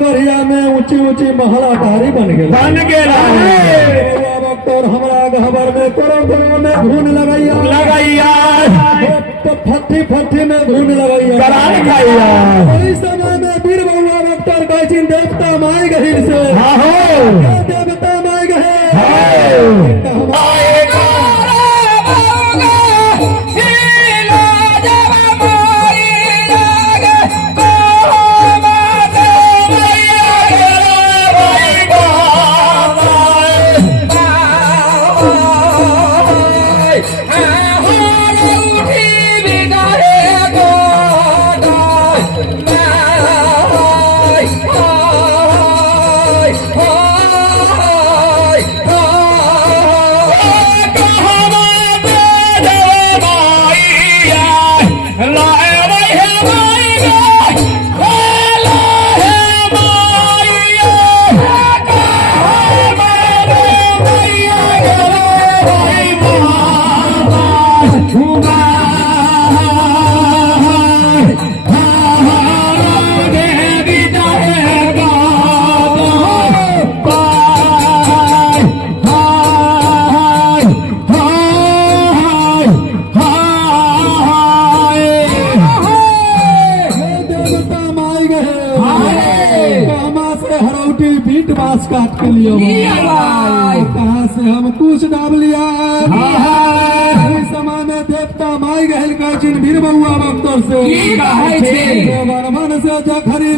देवघरिया में ऊंची ऊंची महलाकारी बन गेला डॉक्टर हमारा खबर में करो में घून लगाइया तो फट्टी फट्टी में घून लगाइया इस समय में वीर बउआ डॉक्टर कहथिन देवता माई गहिर से देवता माई गहे काट के लिए कहाँ से हम कुछ डाब लिया समय में देवता माई गहल का चिन्ह वीर बउआ भक्तों से मन से जखरी